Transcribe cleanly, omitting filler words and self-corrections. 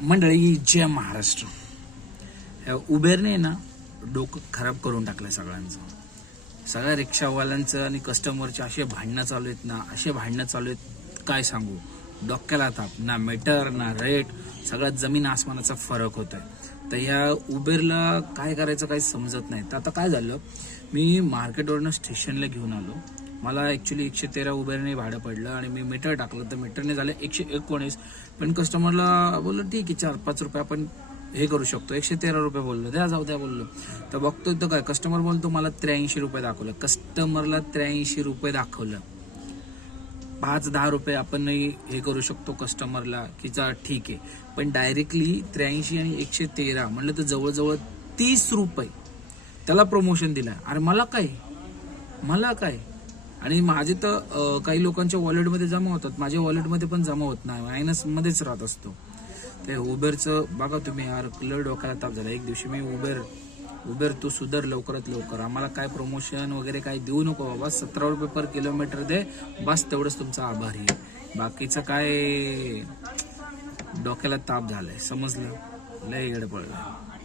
मंडळी जय महाराष्ट्र. ह्या उबेरने ना डोकं खराब करून टाकलं सगळ्यांचं. सगळ्या रिक्षावाल्यांचं आणि कस्टमरचे असे भांडणं चालू आहेत ना, असे भांडणं चालू आहेत काय सांगू. डोक्याला ताप, ना मीटर ना रेट, सगळ्यात जमीन आसमानाचा फरक होतोय. तर ह्या उबेरला काय करायचं काही समजत नाही. तर आता काय झालं, मी मार्केटवरनं स्टेशनला घेऊन आलो. मला ॲक्च्युली 113 उबेरने भाडं पडलं आणि मी मीटर टाकलं तर मीटरने झालं 119. पण कस्टमरला बोललो ठीक आहे 4-5 रुपये आपण हे करू शकतो. 113 रुपये बोललो, द्या जाऊ द्या बोललो. तर बघतोय तर काय कस्टमर बोलतो मला 83 रुपये दाखवलं. कस्टमरला 83 रुपये दाखवलं. 5-10 रुपये आपण हे करू शकतो कस्टमरला की ठीक आहे. पण डायरेक्टली 83 आणि 113 म्हणलं तर जवळजवळ 30 रुपये त्याला प्रमोशन दिलं. अरे मला काय आणि माझे तर काही लोकांच्या वॉलेटमध्ये जमा होतात, माझ्या वॉलेटमध्ये पण जमा होत नाही, मायनसमध्येच राहत असतो. ते उबेरचं बघा तुम्ही यार, लय डोक्याला ताप झाला. एक दिवशी मी उबेर तू सुधार लवकरात लवकर, आम्हाला काय प्रमोशन वगैरे काही देऊ नको बाबा, 17 रुपये पर किलोमीटर दे बस, तेवढंच तुमचा आभारी आहे. बाकीचं काय डोक्याला ताप झालाय, समजलं, लय येड पडलं.